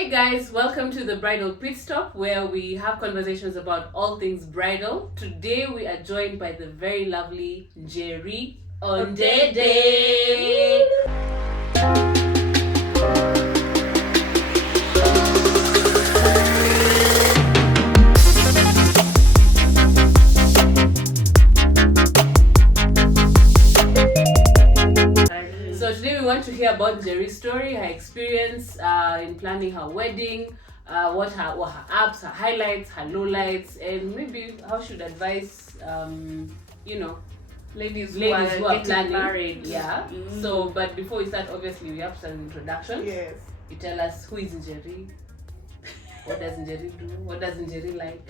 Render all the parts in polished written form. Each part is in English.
Hey guys, welcome to the Bridal Pit Stop where we have conversations about all things bridal. Today we are joined by the very lovely Njeri Ondede. So today we want to hear about Njeri's story, her experience in planning her wedding, what her ups, her highlights, her lowlights, and maybe how should advise ladies who are getting planning married. Yeah. So, but before we start, obviously we have some introduction. Yes. You tell us who is Njeri, what does Njeri do, what does Njeri like,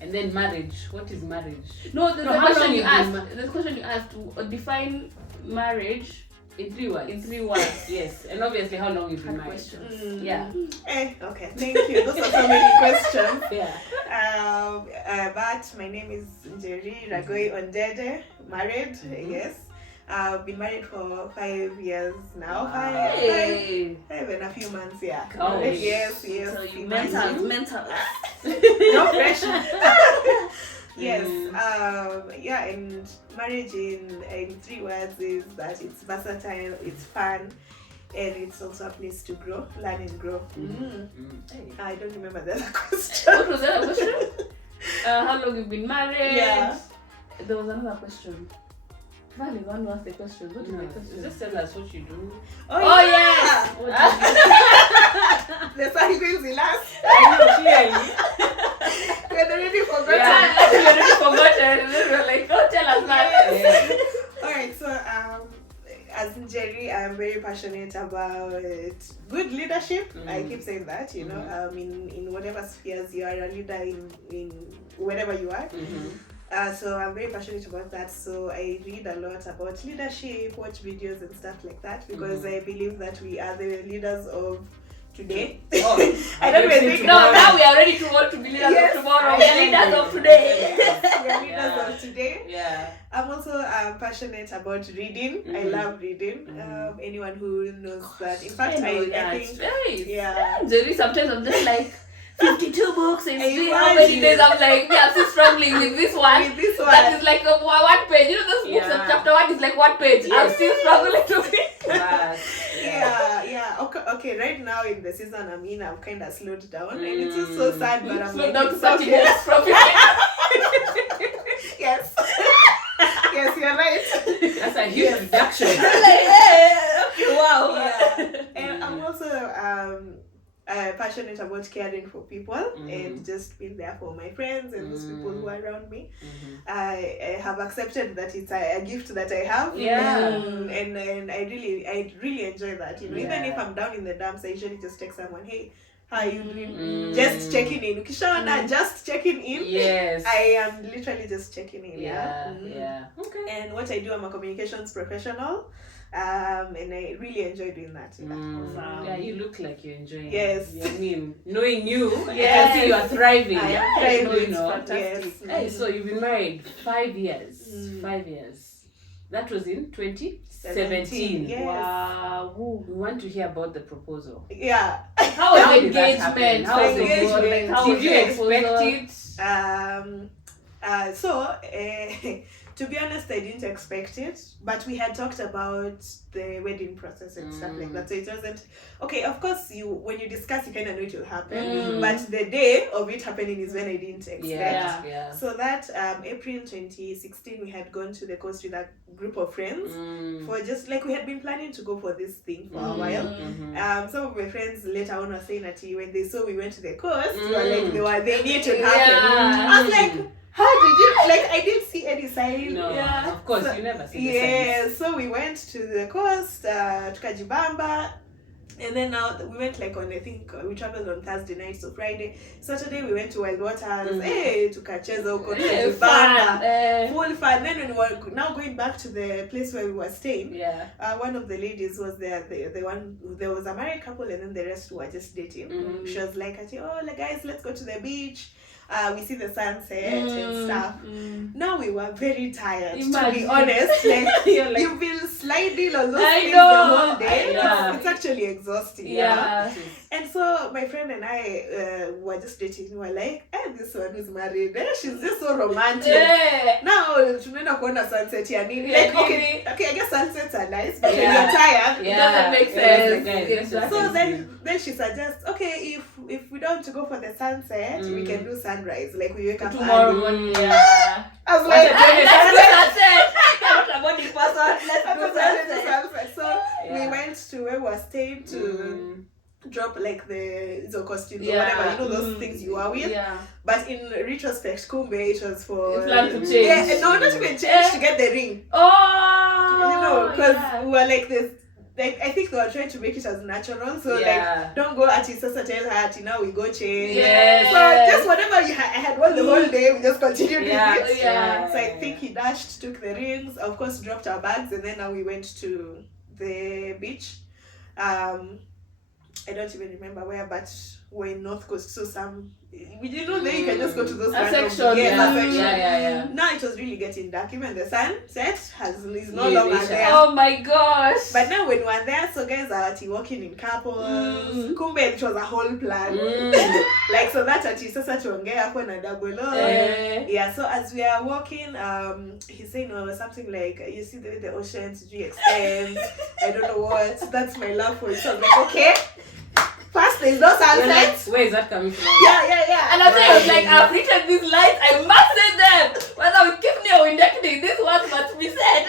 and then marriage. What is marriage? No, the how question long you you've asked. been The question you asked to define marriage In 3 words. in 3 words. Yes, and obviously how long you've been married. Questions. Yeah. Okay, thank you. Those are so many questions. Yeah. But my name is Njeri Ondede, married, yes. I've been married for 5 years now. Hey. 5 and a few months, yeah. Oh, yes. So you Imagine. mental. No pressure. Yes, and marriage in 3 words is that it's versatile, it's fun, and it's also a place to grow, learn and grow. I don't remember the other question. What was the other question? How long you've been married? Yeah. There was another question. Val is one who asked the question. What is the question? Just tell us what you do. Oh yes! What The cycles will last. I know, clearly. We had already forgotten. Yeah, we already forgotten. And then we're like, don't tell us that. Yeah. Alright, so as Njeri, I'm very passionate about good leadership. I keep saying that, you know, in whatever spheres you are a leader in wherever you are. So I'm very passionate about that. So I read a lot about leadership, watch videos and stuff like that because I believe that we are the leaders of today. Oh, I don't even think. No, now we are ready to want to be leaders of tomorrow. We are leaders of today. We are leaders of today. Yeah. I'm also passionate about reading. I love reading. Anyone who knows that. In fact, I think. Yeah. Njeri, sometimes I'm just like 52 books in how Imagine. many days? I'm like, I'm still struggling with this one. With this one. That is like a 1 page. You know, those books of chapter 1 is like 1 page. I'm still struggling to read. Yeah. Okay. Right now in the season I'm in, I've kind of slowed down, and it's just so sad. But I'm Slowed like, down to it's 30 okay. minutes from 50. Yes. Yes, you're right. That's a huge reduction. Wow. Yeah. And I'm also passionate about caring for people and just being there for my friends and those people who are around me. I have accepted that it's a gift that I have. Yeah. And I really enjoy that. You know, even if I'm down in the dumps, I usually just text someone, hey, how are you doing? Just checking in. Ukishaona, just checking in. Yes. I am literally just checking in. Yeah. Okay. And what I do, I'm a communications professional. And I really enjoy doing that. Yeah, you look like you're enjoying it. Yes. I mean, knowing you, I Yes. can see you are thriving. I am thriving. You know. Fantastic. Hey, so you've been married 5 years. 5 years. That was in 2017. Yes. Wow. We want to hear about the proposal. Yeah. How was How the did that happen? engagement? How was the engagement? Like, how Did was you the expect proposal? it? To be honest, I didn't expect it, but we had talked about the wedding process and stuff like that. So it wasn't okay. Of course, when you discuss, you kind of know it will happen, but the day of it happening is when I didn't expect. Yeah. So that April 2016, we had gone to the coast with a group of friends for just like we had been planning to go for this thing for a while. Some of my friends later on were saying that when they saw we went to the coast, they were like they need to happen. I was like, how did you I didn't see any sign. No, of course, you never see the signs. So we went to the coast, tukajibamba, and then now we went on, I think we traveled on Thursday night, so Friday, Saturday we went to Wild Waters, tukacheza huko, tukajibamba, full fun. Then when we were now going back to the place where we were staying, one of the ladies was there, there was a married couple, and then the rest were just dating. She was like, guys, let's go to the beach. We see the sunset and stuff. Now we were very tired, to be honest. You've been sliding on those things the whole day. It's actually exhausting. And so my friend and I were just dating. We were like, this one is married. She's just so romantic. Yeah. Now, tunaenda kuona sunset ya nini. Like, okay, I guess sunsets are nice, but when Yeah. you're tired, It doesn't make sense. Exactly. so then she suggests, okay, if we don't go for the sunset, we can do sunrise. Like we wake up Tomorrow early. morning. Yeah. I was like, Let's do sunset. I'm not a morning person. Let's do sunset. So we went to where we were staying to drop like the costumes or whatever, you know, those things you are with. Yeah. But in retrospect, kumbe it was for It's planned to change. Yeah, no, not even change to get the ring. Oh. You know, because we were like this. Like I think they were trying to make it as natural. So like, don't go at Sasa tell her now we go change. Yeah. So just whatever I had won the whole day, we just continued with it. Yeah. So I think he dashed, took the rings, of course dropped our bags, and then now we went to the beach. I don't even remember where, but we're in North Coast, so you know, there you can just go to those random section. Yeah. Now it was really getting dark. Even the sunset is no longer there. Oh my gosh. But now when we were there, so guys are walking in couples. Kumbe it was a whole plan. Like so that sasa tuongea hapo na double O. Yeah, so as we are walking, he's saying something like, you see the way the ocean extends. I don't know what. That's my love for it. So I'm like, okay. First, there's no sunset. Like, where is that coming from? Yeah. And I was like, I've written these lines, I must say them. Whether we keep me or we neck me, this one must be said.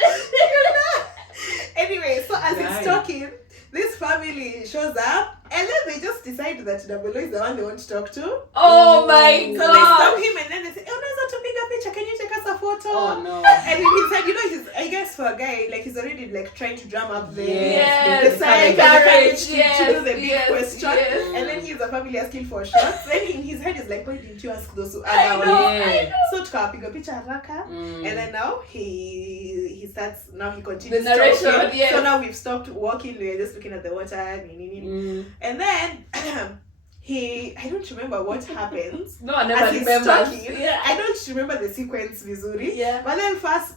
Anyway, so as he's talking, this family shows up, and then they just decide that Double O is the one they want to talk to. Oh my So god. they stop him, and then they say, there's a bigger picture, can you take us a photo? Oh no. And in his head, you know, I guess for a guy, like he's already like trying to drum up the side courage to do the big question. And then he's a family asking for shots. Then in his head is like, why didn't you ask those other ones? So tukapiga picha haraka. And then now he starts, now he continues the narration, talking. So now we've stopped walking, we're just looking at the water. And then I don't remember what happens. No, I never as he's remember. talking. I don't remember the sequence vizuri. But then first,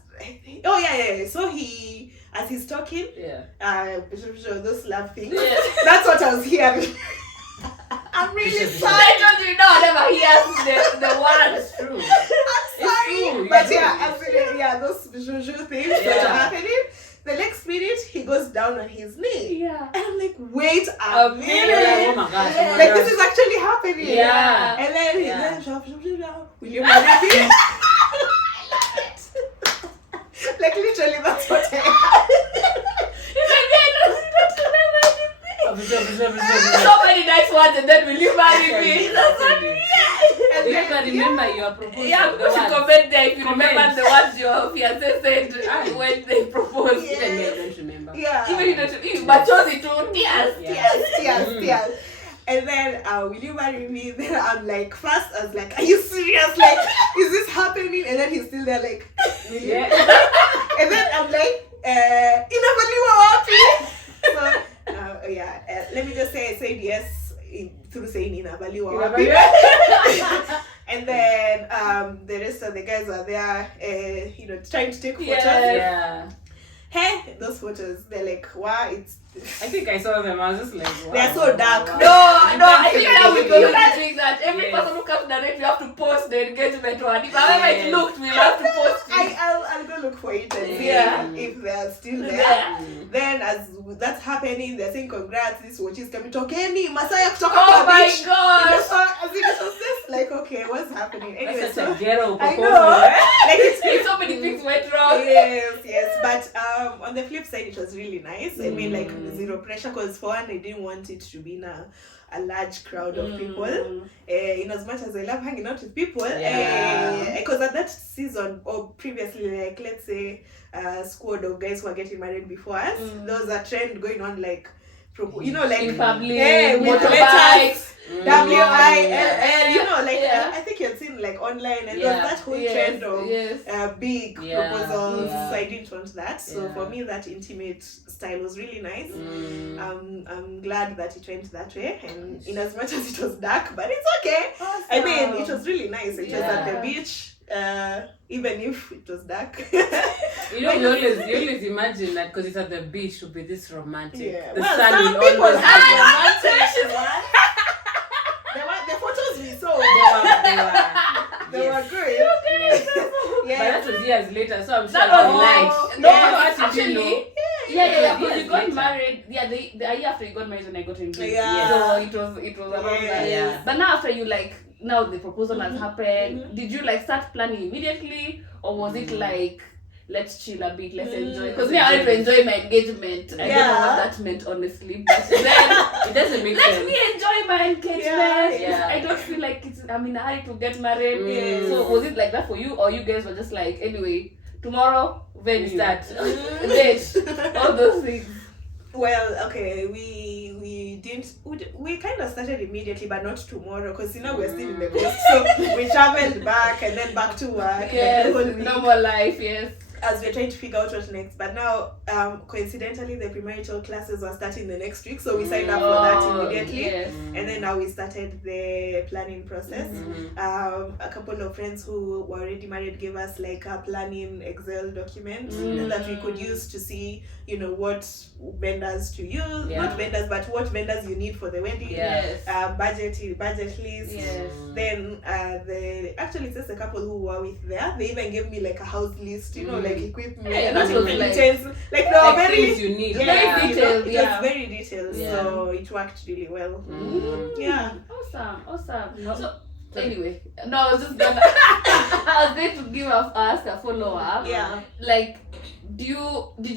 so as he's talking, those love things. That's what I was hearing. I'm really sorry. I told you, no, I never hear the word. It's true. I'm sorry. True. But those juju things that are happening. The next minute, he goes down on his knee. And I'm like, wait a minute. Oh my gosh. Like, this is actually happening. And then will you marry me? I love it. Like, literally, that's what So many nice words, and then will you marry me? That's what you can remember your proposal. Yeah, you should comment there if you remember the words your fiancé said when they proposed. Even me, I don't remember. Even you don't, but chose it to tears. And then, will you marry me? Then I'm like, first I was like, are you serious? Like, is this happening? And then he's still there like, really? And then I'm like, inabaliwa wapi? So, let me just say I said yes through saying inabaliwa wapi. And then the rest of the guys are there, trying to take photos. Hey, those photos, they're like, wow, I think I saw them. I was just like, wow. They're so dark. Wow. No, I think now we go doing that. Every person who comes direct, we have to post the engagement one. If however it looked, we have to post it. I'll go look for it and see if they're still there. Then as that's happening, they're saying congrats, this watch is coming. Tokeni, Masaya kutoka oh kwa beach. My god! As if it was just like, okay, what's happening? Anyway, That's such a ghetto I proposal. know. Like it's So many things went wrong. Yes. But on the flip side, it was really nice. I mean, like zero pressure, because for one, I didn't want it to be in a large crowd of people. In as much as I love hanging out with people, because at that season or previously, like let's say a squad of guys who are getting married before us, there was a trend going on like, like in public, motorbikes, WILL, I think you've seen like online, and there was that whole trend of big proposals. So I didn't want that. So for me, that intimate style was really nice. I'm glad that it went that way, and in as much as it was dark, but it's okay. Awesome. I mean, it was really nice. It was at the beach. Even if it was dark. You always imagine that because it's at the beach to be this romantic. Yeah. The Well, sun some will people always have be romantic. They were good. But that was years later, so I'm sure That was like no, yes, actually. Yeah, Because you years got later. married. Yeah, the year after you got married when I got engaged. Yeah. So it was around that. Yeah. But now after you like now the proposal has happened, Mhm. did you like start planning immediately or was it like let's chill a bit, let's enjoy? Because Mm. me, I wanted to enjoy my engagement. I don't know Yeah. what that meant honestly, but then It doesn't make let sense. me enjoy my engagement. Yeah. I don't feel like I'm in a hurry to get married. Mm. So was it like that for you, or you guys were just like anyway tomorrow venue Start. date all those things? Well, okay, we didn't. We kind of started immediately, but not tomorrow, because we're still in the coast. So we traveled back and then back to work. Yes, the whole week, normal life. Yes. as we're trying to figure out what next. But now, coincidentally, the premarital classes were starting the next week, so we signed up for that immediately. Yes. And then now we started the planning process. Mhm. A couple of friends who were already married gave us like a planning Excel document Mm. that we could use to see, what vendors to use, Yeah. not vendors, but what vendors you need for the wedding. Yeah. Yes. Budget list. Yes. Then actually it's just a couple who were with there. They even gave me like a house list, like equipment, Yeah, that was like- details. Like they were Like very things you need. Very detailed, It yeah. was very detailed, Yeah. so it worked really well. Mm. Yeah. Awesome. No. So anyway, no, I was just gonna I was going to ask a follow up. Yeah. Like, did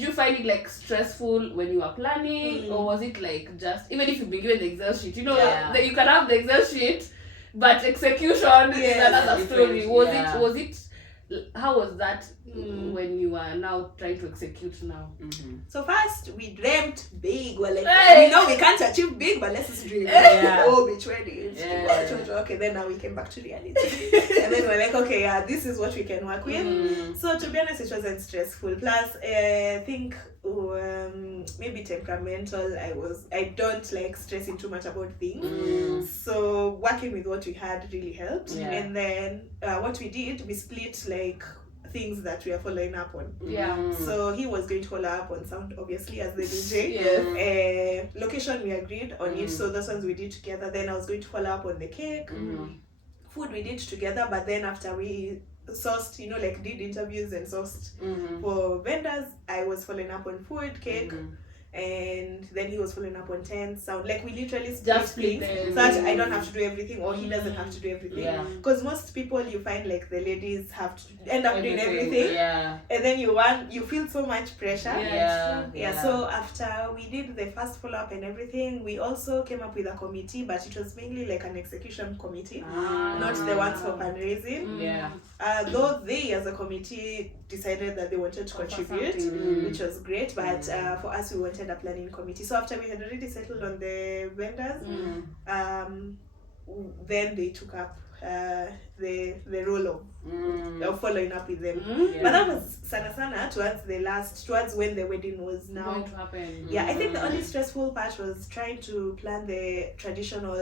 you find it like stressful when you were planning, or was it like just even if you've been given the Excel sheet, Yeah. that you can have the Excel sheet, but execution is Yes. another Different, story. yeah. Was it? How was that Mm. when you are now trying to execute now? Mhm. So first we dreamt big. We're like, Hey! we know we can't achieve big, but let's just dream. Yeah. Oh, beach wedding. Yeah. Okay, then now we came back to reality. And then we're like, okay, yeah, this is what we can work with. Mm. So to be honest, it wasn't stressful. Plus, I think maybe temperamental. I don't like stressing too much about things. Mm. So working with what we had really helped. Yeah. And then what we did, we split like things that we are following up on. Yeah. Mm. So he was going to follow up on sound, obviously, as the DJ. Yes. Location, we agreed on it, so those ones we did together. Then I was going to follow up on the cake. Mhm. Food we did together, but then after we sourced, like did interviews and sourced Mhm. for vendors, I was following up on food, cake, Mhm. and then he was following up on tent, sound. Like we literally Just split things them. so that I don't have to do everything, or he doesn't have to do everything. Yeah. Because most people, you find like the ladies have to end up doing everything, Yeah. and then you feel so much pressure. Yeah. So after we did the first follow-up and everything, we also came up with a committee, but it was mainly like an execution committee, not the ones for fundraising. Yeah. Though they as a committee decided that they wanted to contribute, Mm. which was great, but for us we wanted a planning committee. So after we had already settled on the vendors, then they took up the role of following up with them. Yeah. But that was sana towards when the wedding was Going now. to happen. Yeah, I think the only stressful part was trying to plan the traditional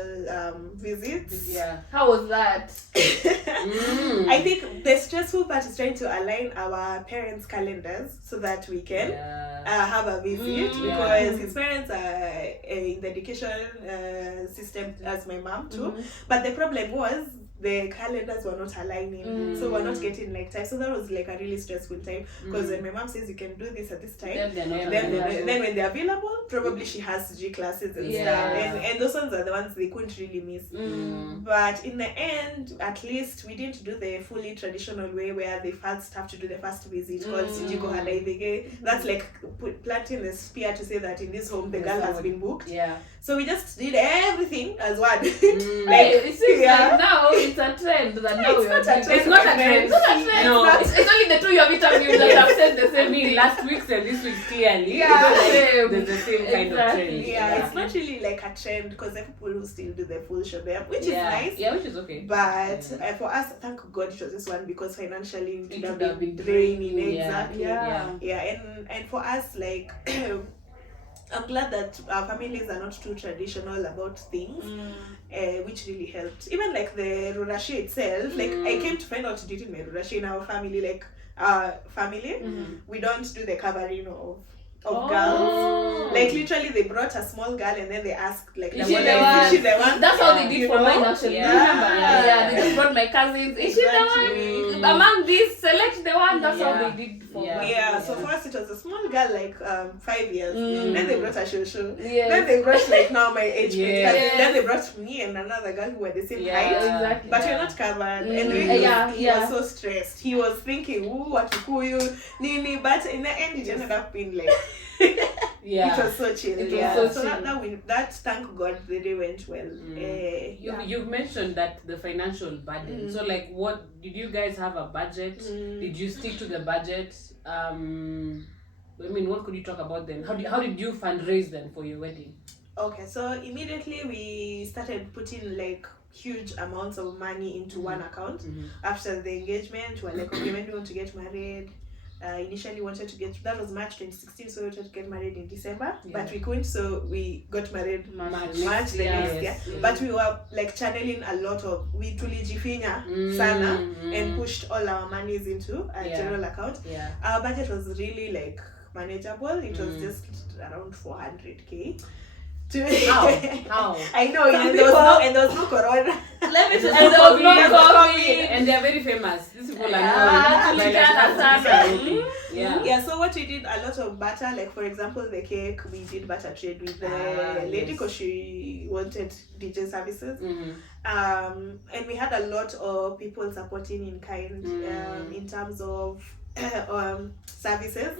visits. Yeah. How was that? I think the stressful part is trying to align our parents' calendars so that we can have a visit, because his parents are in the education system as my mom too. But the problem was the calendars were not aligning, so we're not getting like time. So that was like a really stressful time, because when my mom says you can do this at this time, Then they're not then available. when they're available, probably she has G classes and Yeah. stuff, and those ones are the ones they couldn't really miss. But in the end, at least we didn't do the fully traditional way where they first have to do the first visit called Sijiko Hadaibege. That's like planting the spear to say that in this home the girl has been booked. Yeah. So we just did everything as one. Hey, it seems like now it's a trend that now It's we are not a doing. trend. It's not a trend. It's not a trend. No. It's only the two you have interviewed that have said the I same mean, thing. last week's and this week's clearly. Yeah. There's the same kind of Exactly. trend. Yeah, it's not really like a trend, because there are people who still do the full show there, which is nice. Yeah, which is okay. But for us, thank God it was this one, because financially it would have been draining. draining. Yeah. Exactly. Yeah. And for us, like, I'm glad that our families are not too traditional about things, which really helped. Even like the Rurashi itself, like I came to find out during my Rurashi in our family, like our family, we don't do the covering of of girls. Like literally they brought a small girl and then they asked like Is she the one? That's how they did for mine actually. Yeah. They just brought my cousins. Is she the one? Among these, select the one. That's how they did for mine. Yeah, so first it was a small girl like 5 years. Then they brought a shosho. Yes. Then they brought like now my age mate cousin. Yes. Then they brought me and another girl who were the same height. Exactly. But we're not covered. And he was so stressed. He was thinking, ooh, watukuyu, nini. But in the end, it ended up being like, it was so chill. So that thank God the day went well. You've mentioned that the financial burden. So like, what did you guys have a budget? Did you stick to the budget? I mean, what could you talk about then? How did you fundraise then for your wedding? Okay, so immediately we started putting like huge amounts of money into one account. After the engagement, we were like, okay, when we want to get married, initially wanted to get, that was March 2016, so we wanted to get married in December, but we couldn't, so we got married March the next year. But we were like channeling a lot of, we tulijifinya sana and pushed all our monies into a general account. Our budget was really like manageable. It was just around 400k. How? I know, and there was no corona. Let me And there was no COVID, and they are very famous. These people are known. Yeah, so what we did, a lot of butter, like for example the cake, we did butter trade with the lady because she wanted DJ services. And we had a lot of people supporting in kind in terms of services.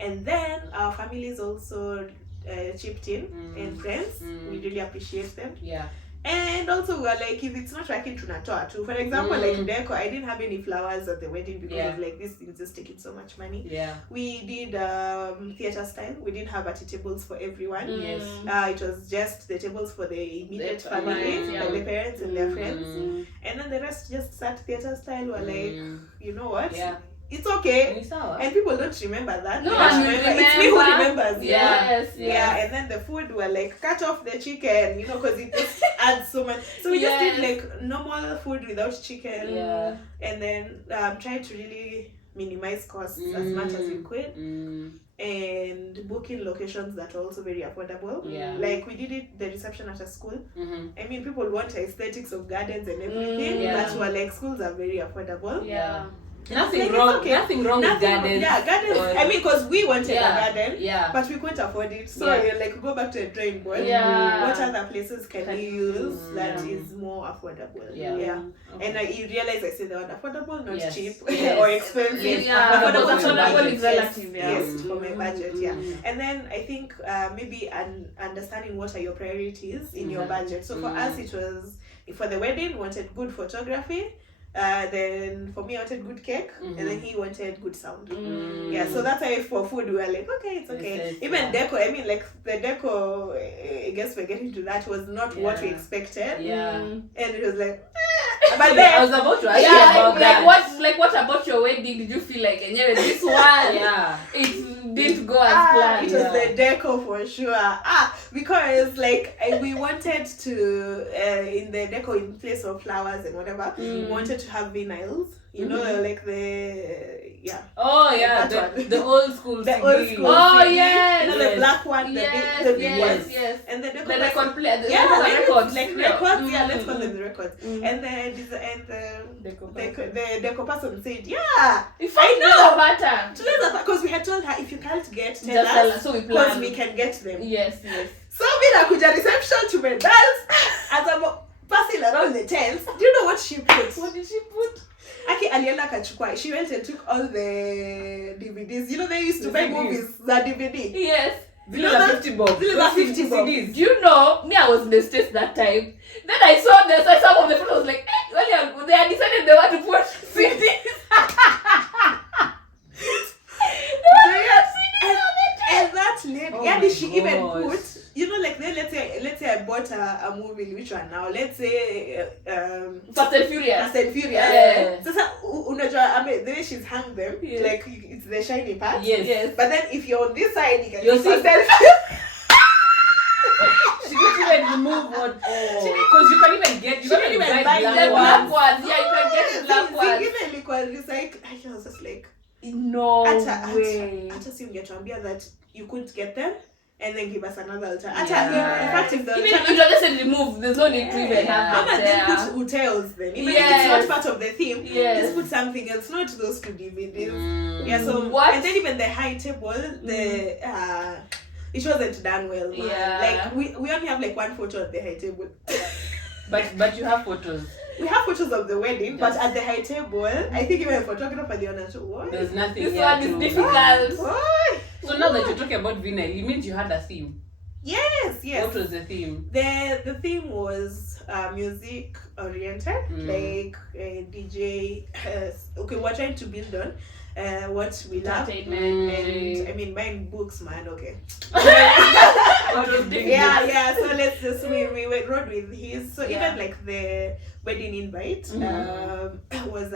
And then our families also chipped in and friends. We really appreciate them. And also we were like, if it's not working, tunatoa too. For example, like deco, I didn't have any flowers at the wedding because of like this thing's just taking so much money. We did theater style. We didn't have tables for everyone. It was just the tables for the immediate family, like the parents and their friends. And then the rest just sat theater style. We're like, you know what? It's okay. And people don't remember that. No, it's me who remembers. Yeah. And then the food were like, cut off the chicken, you know, because it just adds so much. So we just did like normal food without chicken. And then tried to really minimize costs as much as we could. And booking locations that are also very affordable. Like we did it, the reception at a school. I mean, people want aesthetics of gardens and everything, but we're like, schools are very affordable. Nothing wrong with gardens. Gardens. I mean, because we wanted a garden, but we couldn't afford it. So like, go back to the drawing board. What other places can we use that is more affordable? And I realized I said the word affordable, not cheap or expensive. Affordable is relative. Yes, for my budget. And then I think maybe understanding what are your priorities in your budget. So for us, it was, for the wedding, we wanted good photography. Then for me, I wanted good cake, and then he wanted good sound. So that's why for food we were like, okay, it's okay. Even deco, I mean, like the deco, I guess we're getting to that, was not what we expected. And it was like, but then I was about to ask you about that. What about your wedding? Did you feel like, Njeri, this one, it didn't go as planned? It was the deco for sure. Because like we wanted to in the deco, in place of flowers and whatever, we wanted to have vinyls, you know, like the the old school the CD. old school CD. You know, the black one, the big ones. And the deco, the record player, the records, like records. Let's call them the records. And the deco person said, if I know better, because we had told her, if you can't get, tell us, so because we can get them. So we nakuja reception to my dance as I'm passing around the tents. Do you know what she put? What did she put? Aki alienda kachukua. She went and took all the DVDs. You know, they used to buy movies, the DVD. You know that 50 bob. These are 50 CDs. Do you know, me, I was in the States that time. Then I saw some of the photos, like, well, they had decided they want to put CDs. And that lady, she even put, you know, like, let's say I bought a movie, which one now? Let's say Fast and Furious. So unajua, the way she's hung them, like it's the shiny part. But then if you're on this side, you can see Fast. She didn't even remove what, because you can even get, you can even buy the black ones. Yeah, you can get the black ones. Even like, I was just like, no way. Hata si ungetuambia that you couldn't get them, and then give us another alternative. Yeah. In fact, if the Even if you just said remove, there's no need to even have and that. then put hotels then. Even if it's not part of the theme, just put something else, not those two DVDs. Yeah, so What? and then even the high table, it wasn't done well, man. Yeah. Like we only have like one photo at the high table. But you have photos. We have photos of the wedding, but at the high table, I think even a photographer the honor to what? There's nothing. This here one to- is difficult. Why? So now that you're talking about vinyl, it means you had a theme. Yes. What was the theme? The theme was music oriented, like DJ. Okay, we're trying to build on what we love. And I mean, buying books, man. Okay. Yeah. So let's just we rode with his. So even like the wedding invite was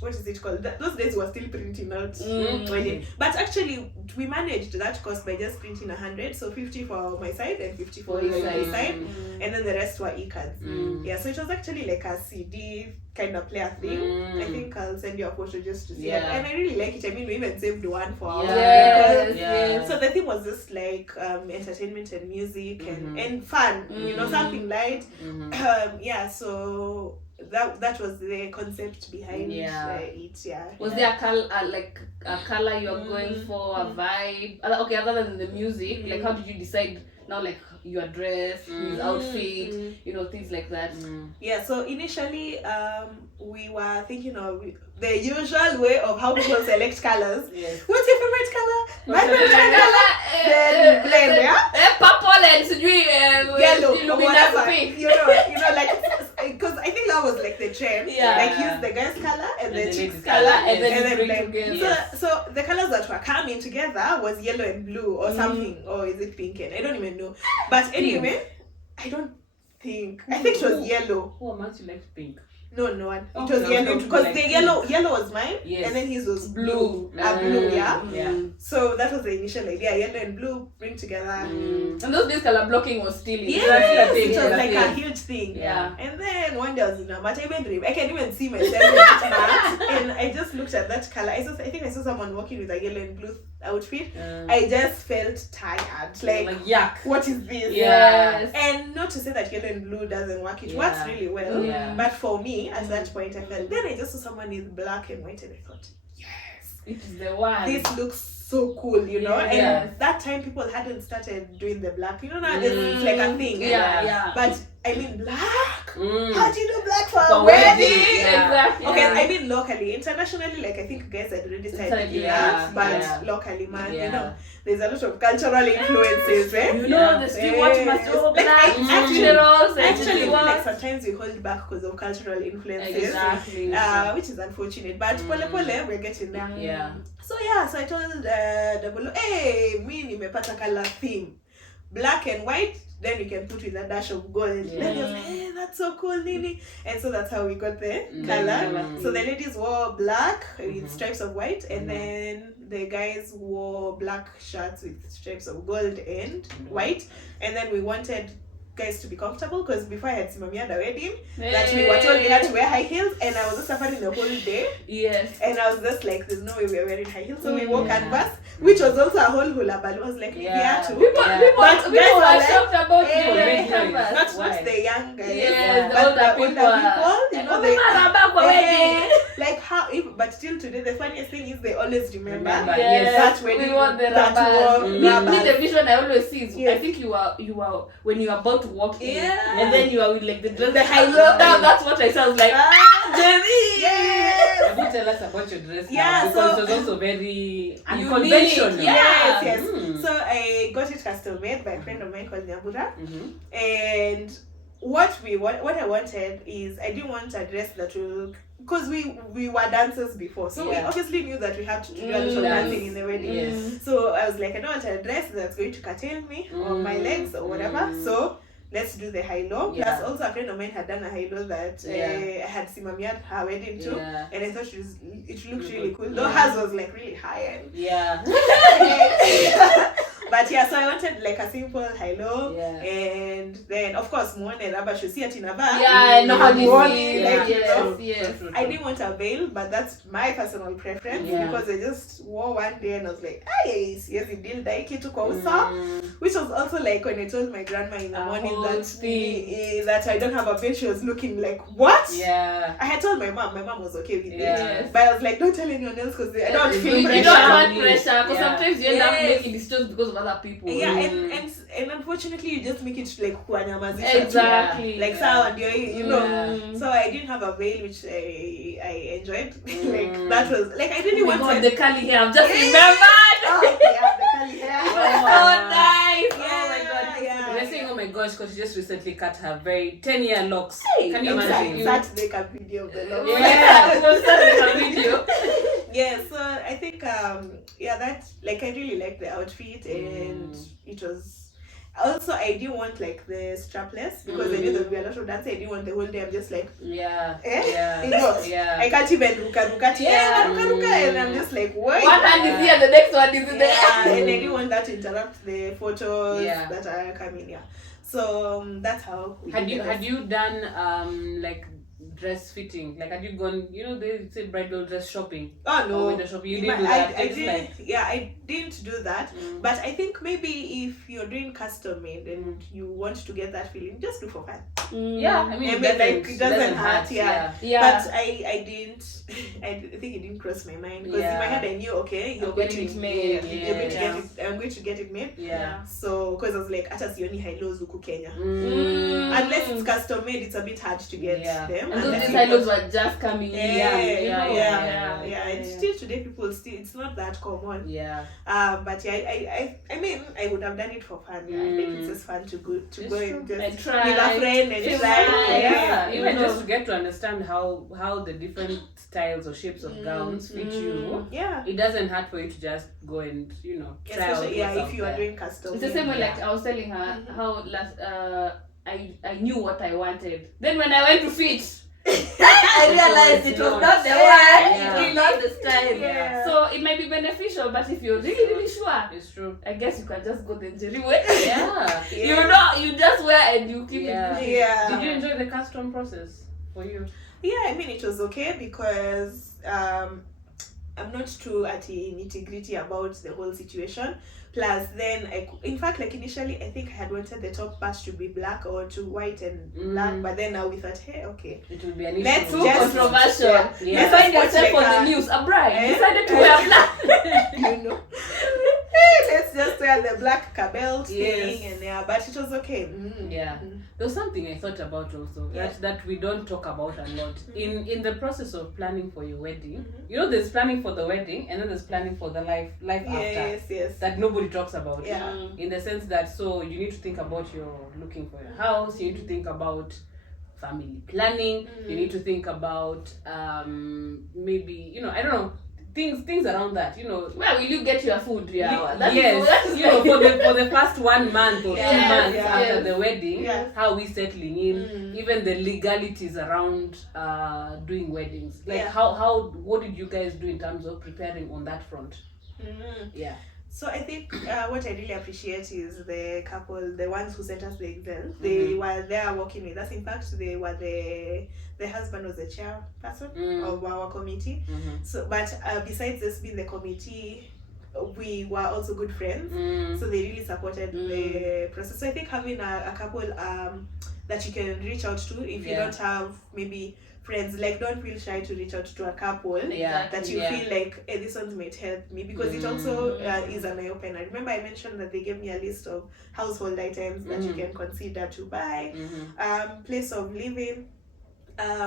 what is it called? Those days we were still printing out wedding. But actually, we managed that cost by just printing 100. So 50 for my side and 50 for his side, and then the rest were e-cards. Yeah. So it was actually like a CD kind of player thing. I think I'll send you a photo just to see it. And I really like it. I mean, we even saved one for our Yes. So the thing was just like entertainment and music and fun, you know, something light. So that was the concept behind it. Yeah. Was there a color, like a color you were going for, a vibe? Okay, other than the music, like how did you decide now, like your dress, his outfit, you know, things like that? Yeah, so initially we were thinking of the usual way of how people select colors. What's your favorite color? My favorite color? Then blend, yeah? Purple and yellow or whatever. Pink. You know, like, because I think that was like the trend. Yeah. Like use the guy's color and the chick's color and then bring blend. together. So the colors that were coming together was yellow and blue or something, or is it pink? And I don't even know. But anyway, I think it was yellow. Who amongst you liked pink? No one. It was yellow because the yellow was mine, and then his was blue. Blue, yeah. So that was the initial idea. Yellow and blue bring together. And those days color blocking was still in. It was like a huge thing. Yeah. And then one day I was in a match. I can even see myself in that match. And I just looked at that color. I think I saw someone walking with a yellow and blue outfit. I just felt tired. Like yuck. What is this? Yes. And not to say that yellow and blue doesn't work. It works really well. But for me, at that point, I felt. Then I just saw someone in black and white, and I thought, yes, it is the one. This looks so cool, you know. And that time people hadn't started doing the black. You know, now it's like a thing. But I mean, black. How do you do black for a wedding? Exactly. Okay, I mean locally. Internationally, like I think guys had already started doing that, but locally, man, you know, there's a lot of cultural influences, right? You know, the street watch must go black, actually, like sometimes we hold back because of cultural influences, exactly. Which is unfortunate. But pole we're getting there. So I told Double, hey, me nimepata color theme, black and white. Then we can put with a dash of gold. Then he was like, hey, that's so cool, Nini. And so that's how we got the color. So the ladies wore black with stripes of white, and then the guys wore black shirts with stripes of gold and white. And then we wanted guys to be comfortable because before I had simamiad a wedding, that we were told we had to wear high heels, and I was just suffering the whole day. And I was just like, there's no way we're wearing high heels. So we wore canvas, which was also a whole hula ball. I was like, we had to. People were shocked about canvas. Not the young guys, but the older people. You know, they like how. But still today, the funniest thing is they always remember that when we wore the rubbers. The vision I always see is, I think you are when you are about to walk in, and then you are with like the dress, the high low. That's what I sound like. Yes. You tell us about your dress. Yeah, because it was also very unconventional. Yes. So I got it custom made by a friend of mine called Nyambura, and what I wanted is I didn't want a dress that will, because we were dancers before, so we obviously knew that we had to do a little dancing in the wedding. So I was like, I don't want a dress that's going to curtail me or my legs or whatever. So let's do the high-low. Plus, also a friend of mine had done a high-low that I had simamiad her wedding too, and I thought it looked really cool. Though hers was like really high end. But yeah, so I wanted like a simple hello, Yeah. and then of course muone rubber should see it in a bar. Yeah, I know how this Muone, is. like, you know. Yes. I didn't want a veil, but that's my personal preference because I just wore one day and I was like, yes, it did like it took also. Which was also like when I told my grandma in the morning that I don't have a veil, she was looking like, what? Yeah. I had told my mom was okay with Yeah. it. But I was like, don't tell anyone else because I don't feel You pressure. don't want pressure because Yeah. sometimes you end up making decisions because of other people. Yeah, and unfortunately you just make it like kuanyamazisha. Exactly. Like sour and you know. Yeah. So I didn't have a veil, which I enjoyed. Like that was like I really wanted the curly hair. I've just remembered. Oh yeah, the curly hair. It was so nice. Yeah, Oh my god. yeah. We're saying, oh my gosh, because she just recently cut her very 10-year locks. Can you Exactly. imagine? Start make a video of the love. Yeah. We'll start with a video. Yeah, so I think that like I really liked the outfit and it was also I didn't want like the strapless because I knew there would be a lot of dance. I didn't want the whole day. I'm just like Yeah. you know, I can't even ruka and I'm just like what? One hand is here, the next one is there. Yeah, and I didn't want that to interrupt the photos that are coming here. So that's how we Had did it. you done like dress fitting? Like had you gone, you know, they say bridal dress shopping? Oh no, window shopping. You didn't do that. I didn't do that. But I think maybe if you're doing custom made and you want to get that feeling, just do for fun. Yeah, I mean, it doesn't hurt. Yeah. But I didn't. I think it didn't cross my mind because in my head I knew you're going to get made. You're going to get it. I'm going to get it made. Yeah. So because I was like, hata sioni high-lows huku Kenya. Unless it's custom made, it's a bit hard to get them. And those high-lows were just coming in. Yeah. And still today, it's not that common. Yeah. But yeah, I mean, I would have done it for fun. Yeah, I think it's just fun to go and just try with a friend and try. Yeah, even just to get to understand how the different styles or shapes of gowns fit you. Yeah. It doesn't hurt for you to just go and try out. If you are doing custom. It's the same way like I was telling her how last I knew what I wanted. Then when I went to fit, I realized it was not the one, it was not the style. Yeah. So it might be beneficial, but if you're really sure, It's true. I guess you can just go the Njeri way. Yeah. You just wear and you keep it. Yeah. Did you enjoy the custom process for you? Yeah, I mean it was okay because I'm not too at the nitty-gritty about the whole situation. Plus, then in fact, like initially, I think I had wanted the top part to be black or to white and black, but then now we thought, hey, okay, It will be an issue. let's Too just controversial. Yeah. You find yourself Like on the news, a bride decided to wear black. you know. Let's just wear the black belt thing and but it was okay. Yeah. There was something I thought about also that we don't talk about a lot in the process of planning for your wedding. You know, there's planning for the wedding and then there's planning for the life after. Yes. That nobody talks about. Yeah. In the sense that you need to think about your looking for your house. You need to think about family planning. You need to think about maybe I don't know. Things around that, Where will you get your food? Yeah, for the first 1 month or 2 months after the wedding, how are we settling in, even the legalities around doing weddings. Like what did you guys do in terms of preparing on that front? Yeah. So I think what I really appreciate is the couple, the ones who sent us the Excel. They were there working with us. In fact, they were the husband was the chairperson of our committee. So, but besides this being the committee, we were also good friends. So they really supported the process. So I think having a couple that you can reach out to if you don't have maybe friends, like don't feel shy to reach out to a couple that you feel like, hey, this one might help me, because it also is an eye opener. I remember I mentioned that they gave me a list of household items that you can consider to buy. Place of living,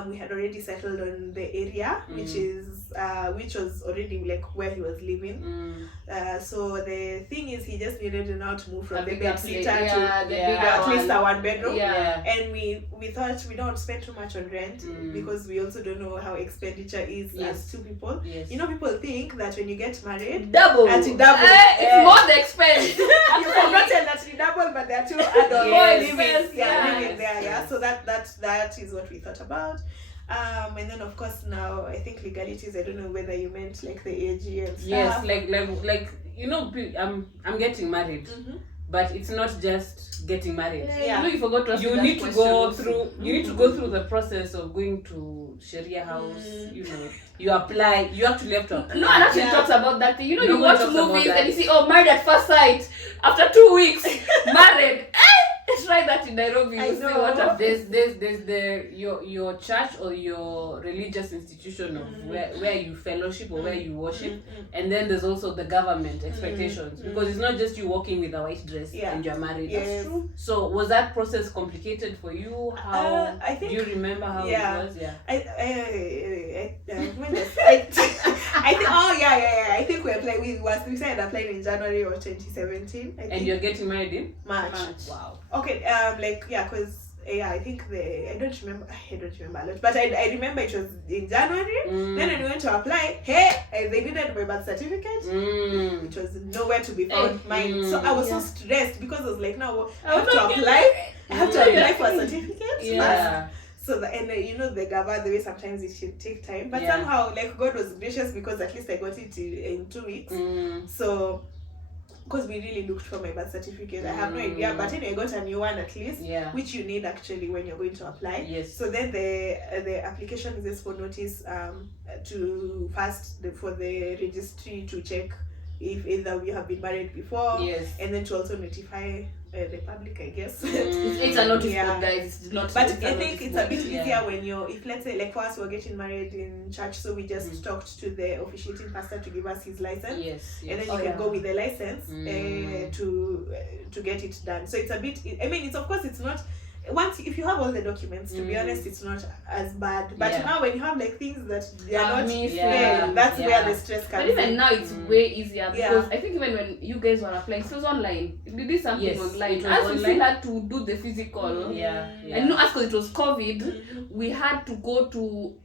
we had already settled on the area, which was already like where he was living. So the thing is, he just needed now to move from the bed sitter to at least a 1 bedroom. And we thought we don't spend too much on rent because we also don't know how expenditure is as two people. People think that when you get married, double. It's more the expense. You forgot that you double, but there are 2 adults living there. So that is what we thought about. And then of course now I think legalities, I don't know whether you meant like the AG and stuff. Yes, like I'm getting married, but it's not just getting married. You know, you forgot to ask You that need to question go also. through. You need to go through the process of going to Sharia house. You know, you apply. You actually have to apply. No one actually talks about that thing. You know, you Nobody watch talks about movies that. and you see, oh, married at first sight. After 2 weeks, married. Try that in Nairobi. I You see know. what a There's your church or your religious institution of where you fellowship or where you worship, and then there's also the government expectations, because it's not just you walking with a white dress and you're married. Yes. That's true. So was that process complicated for you? How I think, do you remember how it was? Yeah. I think I think we started applying in January of 2017. I think. And you're getting married in March. Wow. Okay, because I think I don't remember a lot, but I remember it was in January. Then when we went to apply, they needed my birth certificate. It was nowhere to be found. Mine. So I was so stressed because I was like, now I have to apply. I have to apply for a certificate. Yeah. So the government, the way sometimes it should take time, but somehow like God was gracious because at least I got it in 2 weeks. So. Because we really looked for my birth certificate. I have no idea, but anyway, I got a new one at least, which you need actually when you're going to apply. Yes. So then the application is just for notice to first for the registry to check if either we have been married before, and then to also notify the public, I guess. It's a notice board, guys. It's not. But I think it's a bit easier when if let's say like for us we're getting married in church, so we just talked to the officiating pastor to give us his license. Yes. And then you can go with the license to get it done. So it's a bit. I mean, it's not. Once if you have all the documents, to be honest, it's not as bad. But now when you have like things that they are not missing, that's where the stress comes. But even now it's way easier because I think even when you guys were applying, it was online. We did something online. As we still had to do the physical. And as because it was COVID, we had to go to.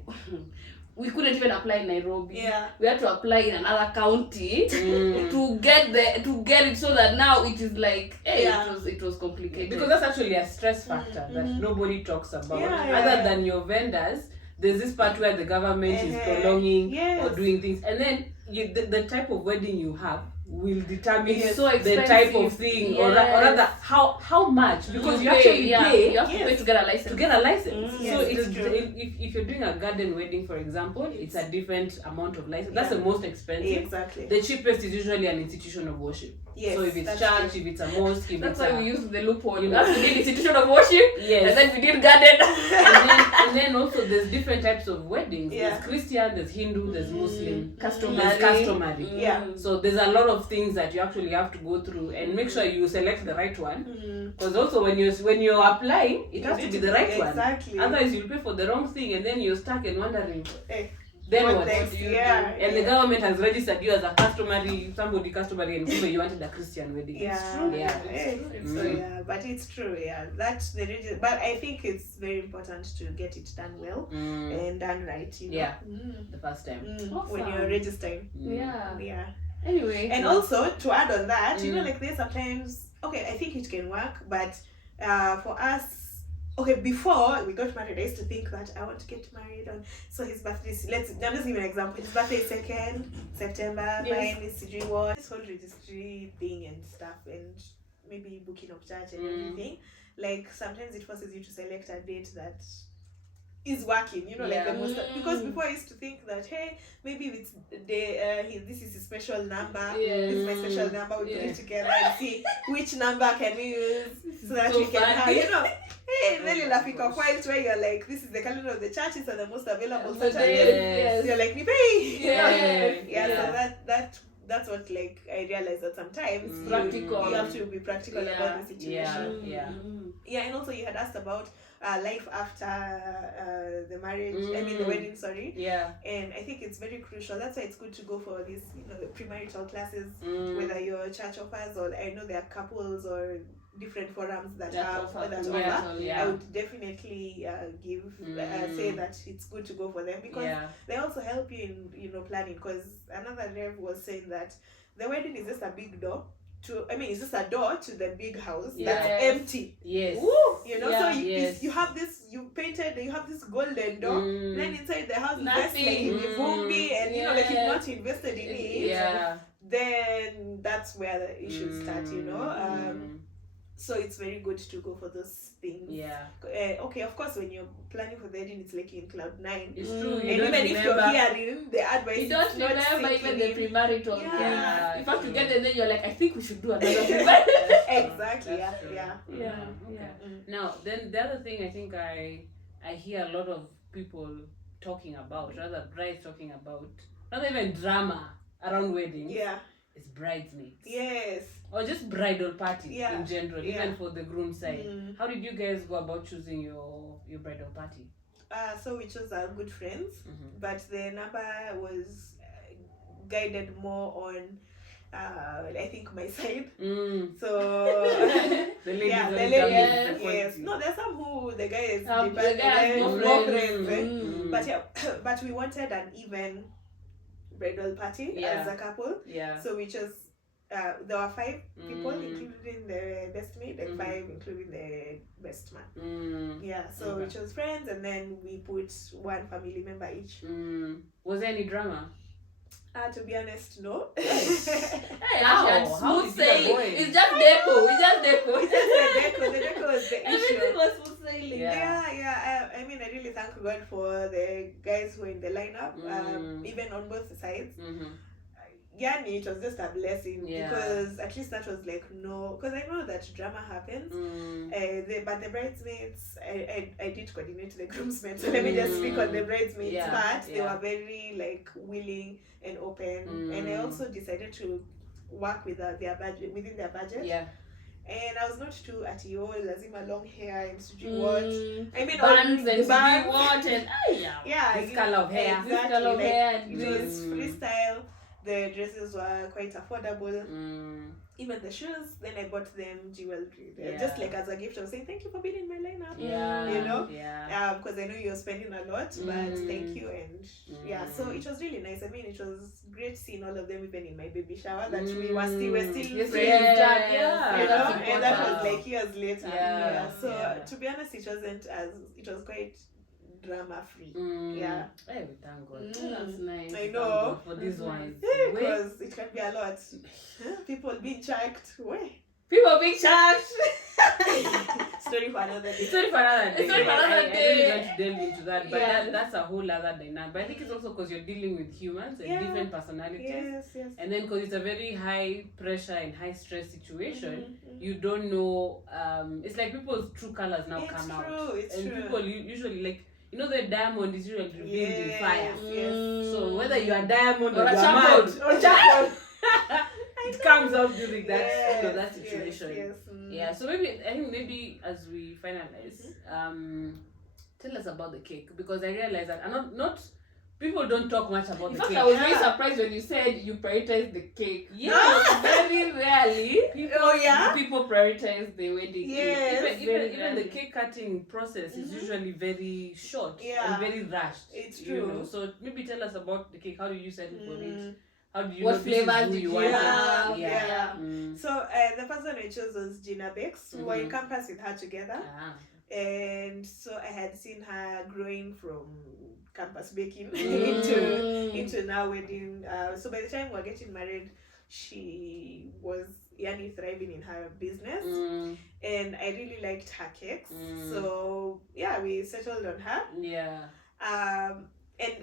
We couldn't even apply in Nairobi. We had to apply in another county to get it, so that now it is like it was complicated. Because that's actually a stress factor that nobody talks about. Other than your vendors, there's this part where the government is prolonging or doing things, and then the type of wedding you have will determine the type of thing or rather how much, because you actually pay. You have to pay to get a license. So if you're doing a garden wedding, for example, it's a different amount of license. That's the most expensive. Exactly. The cheapest is usually an institution of worship. So if it's church, if it's a mosque, that's why we use the loophole. We did institution of worship. And then we did garden. and then also there's different types of weddings. There's Christian, there's Hindu, there's Muslim, there's customary. So there's a lot of things that you actually have to go through and make sure you select the right one. Because also when you're applying, it has to be the right one. Otherwise you'll pay for the wrong thing and then you're stuck and wondering. Then what do you do? And the government has registered you as a customary, and you wanted a Christian wedding. It's true. But it's true. That's the but I think it's very important to get it done well and done right. The first time when you're registering. Anyway, and also to add on that, like there's sometimes I think it can work, but for us. Before we got married, I used to think that I want to get married on his birthday. I'm just give an example. His birthday is 2nd September. Mine is what this whole registry thing and stuff, and maybe booking of church and everything. Like sometimes it forces you to select a date that is working, like the most, because before I used to think that maybe if it's this is his special number, this is my special number, we put it together and see which number can we use so that we can have, really laughing a point where you're like, this is the calendar of the churches are the most available Saturdays. You're like, me pay. So that's what like I realized that sometimes you have to be practical about the situation. And also you had asked about life after the marriage, the wedding, and I think it's very crucial. That's why it's good to go for these, the premarital classes, whether your church offers or I know there are couples or different forums that offer. I would definitely say that it's good to go for them because they also help you in planning. Because another rev was saying that the wedding is just a big door, it's just a door to the big house Yes. that's empty. Yes. Woo! You know, Yeah. so Yes. you have this, you painted, you have this golden door. Then inside the house, that's like Nothing. in Vumbi, and you know, like you've not invested in it. Yeah. Then that's where the issues start. You know, so it's very good to go for those things. Yeah. Okay, of course, when you're planning for the wedding, it's like in cloud 9. It's true. And You don't even if you're remember. hearing the advice, You don't it's not remember even the sinking in. premarital. Yeah. In fact, you get there and then you're like, I think we should do another premarital. Exactly. That's true. Yeah. Yeah. Okay. Yeah. Now, then the other thing I think I hear a lot of people talking about, rather brides talking about, not even drama around weddings. Yeah. It's bridesmaids. Yes. Or just bridal parties Yeah. in general, Yeah. even for the groom side. Mm. How did you guys go about choosing your bridal party? So we chose our good friends, Mm-hmm. but the number was guided more on, I think, my side. So The ladies yeah, only the come ladies. with the Yes. quality. No, there's some who the guy is The guy has more more friends. friends. Eh? Mm. But yeah, but we wanted an even bridal party Yeah. as a couple. Yeah. So we chose. There were 5 people, Mm. including the best maid, and Mhm. 5 including the best man. Yeah, so Okay. we chose friends, and then we put 1 family member each. Was there any drama? To be honest, no. Hey, How? actually, How smooth did you sailing. avoid? It's just deco. It's just deco. The deco was the Everything issue. was smooth sailing. Yeah. I mean, I really thank God for the guys who were in the lineup, even on both sides. Yani, it was just a blessing, Yeah. because at least that was like, no, because I know that drama happens. But the bridesmaids, I did coordinate the groomsmen, so let me just speak on the bridesmaids. Yeah, But they yeah. were very like willing and open, and I also decided to work with their budget, within their budget. Yeah. And I was not too at lazima long hair and suji what. I mean, Bands and bands. what and Yeah, This color of hair. Exactly. This color of like, hair and it was this. freestyle. The dresses were quite affordable. Even the shoes, then I bought them jewelry. Yeah. Just like as a gift, I was saying, thank you for being in my lineup. Yeah. You know? Yeah. Because I know you're spending a lot, but thank you. And yeah, so it was really nice. I mean, it was great seeing all of them, even in my baby shower, that we were still Yes, friends. yeah. You know, That's and that was important. like years later. Yeah. So Yeah. to be honest, it was quite drama free. Yeah. Hey, we thank God. That's nice. I Thank know. God for these ones. Because it can be a lot. People being checked. Wait. People being charged. Story for another day. Story for another day. Story for another I day. really want to delve into that, but Yeah. that's a whole other dynamic. But I think it's also because you're dealing with humans and Yeah. different personalities. Yes. And then because it's a very high pressure and high stress situation, Mhm. you don't know, it's like people's true colors now It's come true, out. it's and true. people usually like, you know, the diamond is usually revealed in fire. Yes. So whether you are diamond Or or a you are charcoal. mud, Or charcoal. it comes out during that, Yes, that situation. Yes. Yeah, so I think maybe as we finalize, tell us about the cake, because I realize that not people don't talk much about In the fact, cake. I was very surprised when you said you prioritize the cake. Yeah. Very rarely people prioritize the wedding Yes. cake. Even the cake cutting process is usually very short and very rushed. It's you true. know. So maybe tell us about the cake. How did you settle for it? How did you What know this is flavors who did you you wanted? have? Yeah. Mm. So the person I chose was Gina Bex. We were in campus with her together. Ah. And so I had seen her growing from campus baking Mm. into now wedding. So by the time we were getting married, she was thriving in her business, and I really liked her cakes. So yeah, we settled on her. Yeah. And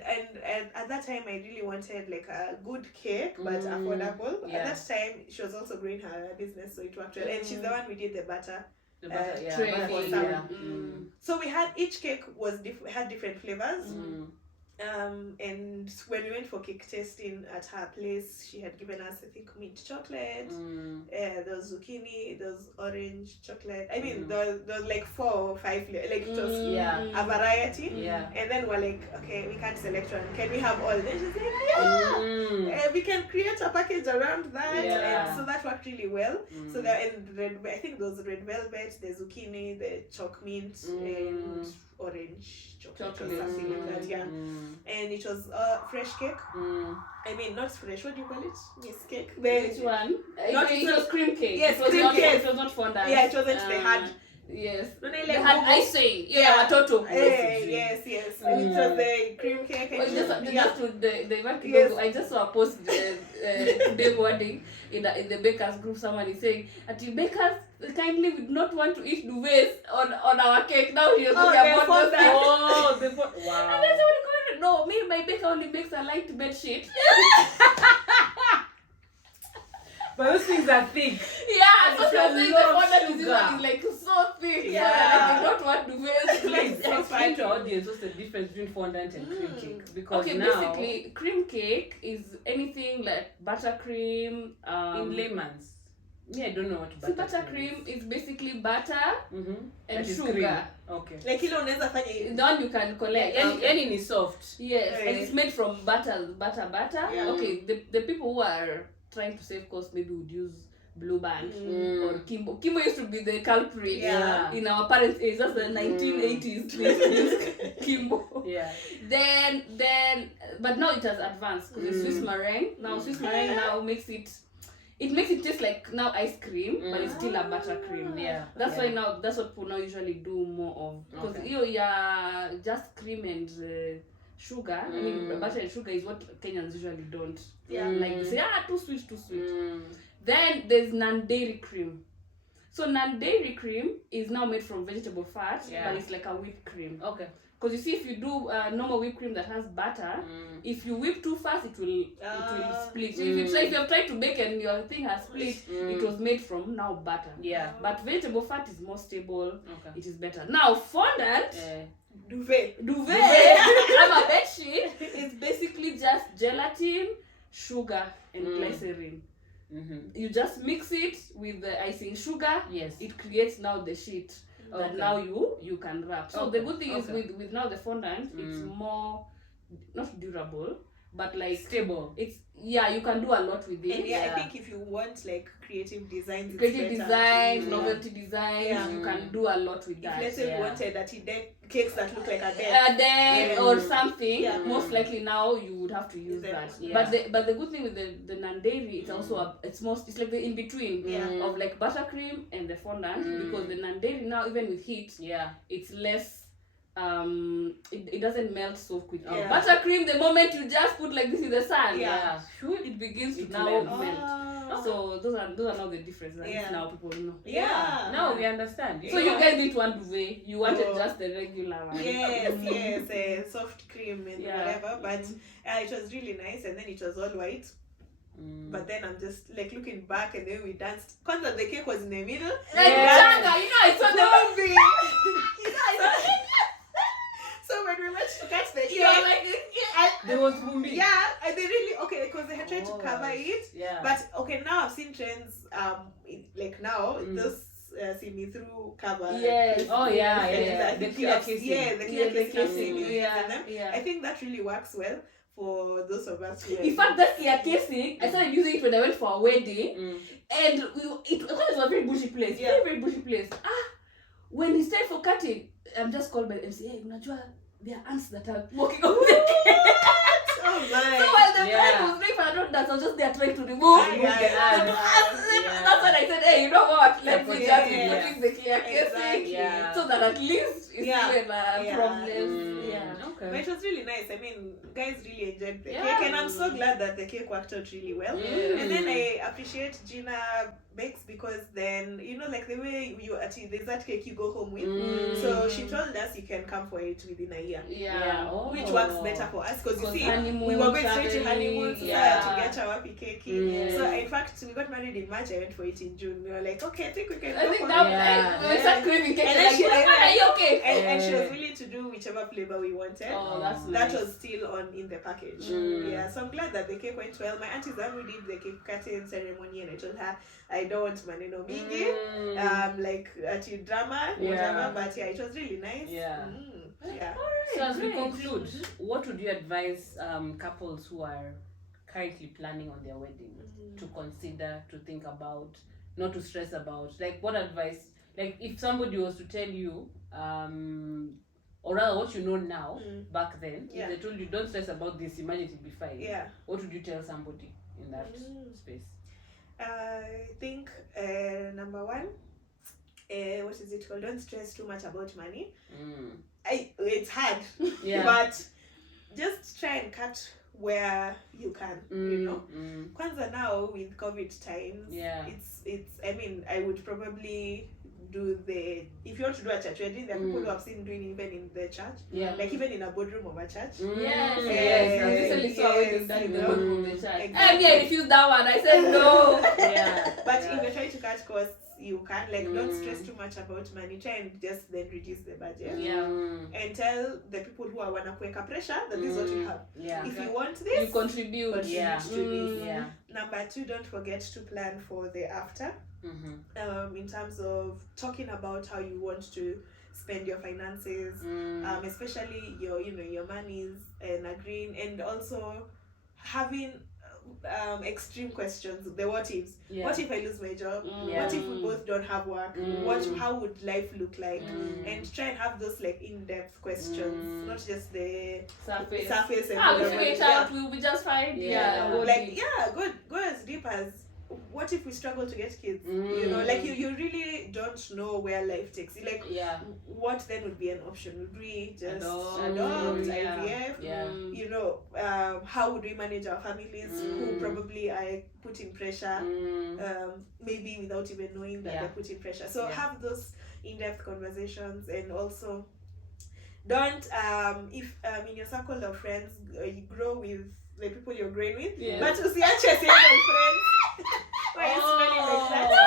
at that time, I really wanted like a good cake, but affordable. Yeah. At that time, she was also growing her business, so it worked well. And she's the one we did the butter. The butter, yeah. tray butter for cake, some. yeah. So we had each cake had different flavors. Mm. And when we went for cake tasting at her place, she had given us, I think, mint chocolate. There was zucchini, there was orange chocolate. I mean, there was like 4 or 5 flavors. Like it was a variety. Yeah. And then we're like, okay, we can't select one. Can we have all? Then she's like, yeah. We can create a package around that. Yeah. And so that worked really well. So there, and I think there was red velvet, the zucchini, the chalk mint, and orange chocolate or something like that. Yeah. And it was fresh cake. I mean, not fresh. What do you call it? Miss cake. Which one? It was cream cake. Yes, cream cake. It was not fondant. Yeah, it wasn't. They had. Yes. They had icing. Yeah, watoto. Yes. It was the cream cake. I just saw a post today morning in the bakers group. Someone is saying, "At bakers kindly would not want to eat duvets on our cake." Now he was talking about that. Wow. And then somebody commented, "No, me, my baker only makes a light bed sheet." But those things are thick. Yeah, so you're saying the fondant is like so thick. Yeah. I don't want duvets. Please explain to our audience what's the difference between fondant and cream cake. Because basically, cream cake is anything like buttercream. In layman's. Yeah, I don't know what buttercream is. Basically butter and sugar. Cream. Okay. Like the one you can collect. Any is soft. Yes, and it's made from butter. Yeah. Okay, the people who are trying to save cost maybe would use Blue Band or Kimbo. Kimbo used to be the culprit in our parents' age. That's the 1980s. They used Kimbo. Yeah. Then, but now it has advanced because it's Swiss meringue. Now Swiss meringue now makes it taste like now ice cream, but it's still a buttercream. Yeah. That's why now that's what people now usually do more of, because just cream and sugar. I mean, butter and sugar is what Kenyans usually don't. Yeah. Like they say, too sweet. Then there's non-dairy cream. So non-dairy cream is now made from vegetable fat, but it's like a whipped cream. Okay. Because you see, if you do normal whipped cream that has butter, if you whip too fast, it will split. So if you have tried to bake and your thing has split, it was made from now butter. Yeah. But vegetable fat is more stable. Okay. It is better. Now fondant. Duvet. I'm a bed sheet. It's basically just gelatin, sugar, and glycerin. You just mix it with the icing sugar. Yes. It creates now the sheet that now you can wrap. So the good thing is with now the fondant, it's more not durable, but like stable. It's you can do a lot with it. And I think if you want like creative designs, novelty designs, you can do a lot with that. If let's say you wanted that cakes that look like a deck, or something, most likely now you would have to use that. Yeah. But the good thing with the non-dairy, it's also it's like the in between of like buttercream and the fondant, because the non-dairy now, even with heat, it's less. It doesn't melt so quickly. Buttercream, the moment you just put like this in the sun, it begins to now melt. So those are now the differences. Now people know. Now we understand. So you guys didn't want duvet. You wanted just the regular one. Yes, soft cream and whatever. But it was really nice, and then it was all white. But then I'm just like looking back, and then we danced. Kwanzaa, the cake was in the middle. I saw the movie. So when we went to catch the cake, there was Mumbi. Yeah, and they really because they had tried to cover it. Yeah. But now I've seen trends. Like now this see-me-through cover. Yes. The clear casing. The clear casing. I think that really works well for those of us who in fact, that clear casing, I started using it when I went for a wedding, and it was a very bushy place. Very bushy place. When it's time for cutting, I'm just called by the MC. Hey, unajua, there are ants that are walking on the cake. Oh my. So while the bride was making for a dance, I was just there trying to remove the ants. That's when I said, hey, you know what? Let me just be putting the clear casing so that at least it's not a problem. But it was really nice. I mean, guys really enjoyed the cake, and I'm so glad that the cake worked out really well. And then I appreciate Gina bakes, because then like the way there's that cake you go home with. So she told us you can come for it within a year. Which works better for us, because you see, we were going straight to honeymoon to get our cake. So in fact, we got married in March. I went for it in June. We were like, okay, I think we can go for it. We started craving cake. And then she are you okay? And she was willing to do whichever flavor we wanted. Oh, that's nice. That was still in the package. So I'm glad that the cake went well. My auntie Zamu did the cake cutting ceremony, and I told her I don't want maneno mingi, like drama, but it was really nice. Alright, so as we conclude, what would you advise couples who are currently planning on their wedding to consider, to think about, not to stress about? Like, what advice, like if somebody was to tell you or rather what you know now, back then, if they told you don't stress about this, imagine it'll be fine. What would you tell somebody in that space? I think number one, what is it called? Don't stress too much about money. It's hard, but just try and cut where you can, you know. Kwanza now with COVID times, it's I mean, I would probably do if you want to do a church wedding, there are people who have seen doing even in the church, like even in a boardroom of a church. I recently saw wedding done in the boardroom of the church. And I refused that one. I said no. But if you're trying to cut costs, you can don't stress too much about money. Try and just then reduce the budget. And tell the people who are wanakuweka pressure that this is what you have. If you want this, you contribute to this. Number two, don't forget to plan for the after. In terms of talking about how you want to spend your finances, especially your monies, and agreeing, and also having extreme questions, the what ifs. What if I lose my job? What if we both don't have work? How would life look like? And try and have those like in-depth questions, not just the surface and we figure it out, we'll be just fine. Go as deep as, what if we struggle to get kids? You know, like you really don't know where life takes you. Like, what then would be an option? Would we just adopt, IVF? You know, how would we manage our families who probably are putting pressure, maybe without even knowing that they're putting pressure? So have those in-depth conversations, and also don't if in your circle of friends, you grow with the people you're growing with, but usiache single friends. Why are you smiling like that?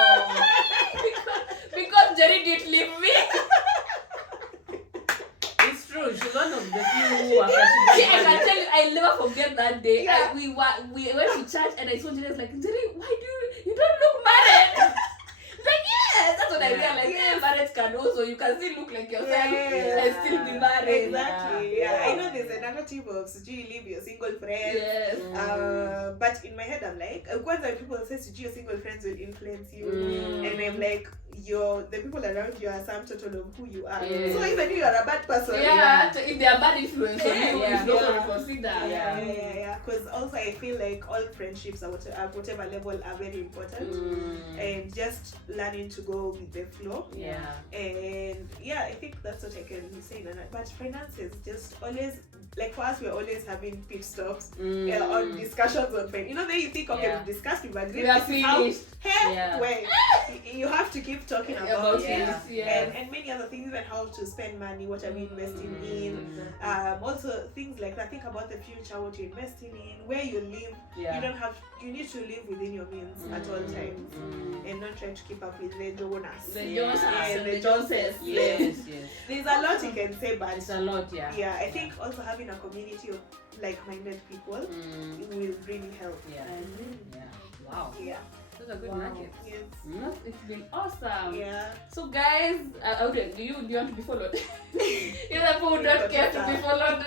because Njeri didn't leave me. It's true. She's one of the few who are I can tell you, I'll never forget that day. We went to church, and I saw Njeri, like, Njeri, why do you don't look married? Like, yes, that's what I realized. Marriage can also, you can still look like yourself and still be married. Exactly. I know there's a narrative of, so you leave your single friends. But in my head, I'm like, when people say, so your single friends will influence you, and I'm like, the people around you are some total of who you are. So even if you are a bad person, if they are bad influence on you, you don't consider. Because also I feel like all friendships at whatever level are very important, and just learning to go with the flow. And I think that's what I can say. But finances, just always, like for us, we're always having pit stops on discussions on finance. You know, then you think, okay, we've discussed, we've agreed, we are finished. Wait, you have to keep talking about it, and many other things, even how to spend money, what are we investing in, also things like that. Think about the future, what you're investing in, where you live. You need to live within your means at all times, and not try to keep up with the Jonas, the Joneses. There's a lot you can say, but it's a lot. I think also having a community of like-minded people will really help. Wow. Those are good nuggets. It's been awesome. So guys, do you want to be followed? Either people don't care to be followed.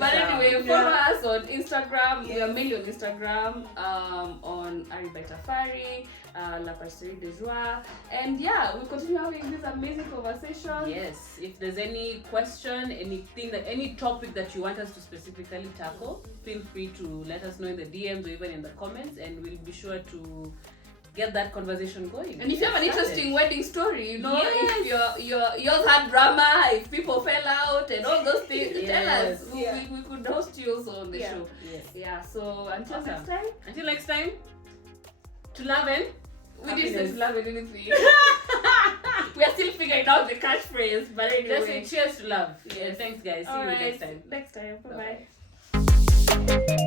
But anyway, follow us on Instagram. We are mainly on Instagram, on Aribaitafari, La Pasterie de Joie, and we'll continue having this amazing conversation. Yes. If there's any question, any topic that you want us to specifically tackle, feel free to let us know in the DMs or even in the comments, and we'll be sure to get that conversation going. And if you have an interesting wedding story, if yours had drama, if people fell out and all those things, tell us. We could host you also on the show. So until next time, to love and we didn't say to love and anything. We are still figuring out the catchphrase, but anyway. Just say cheers to love. Thanks guys. See you next time. Next time. Bye-bye.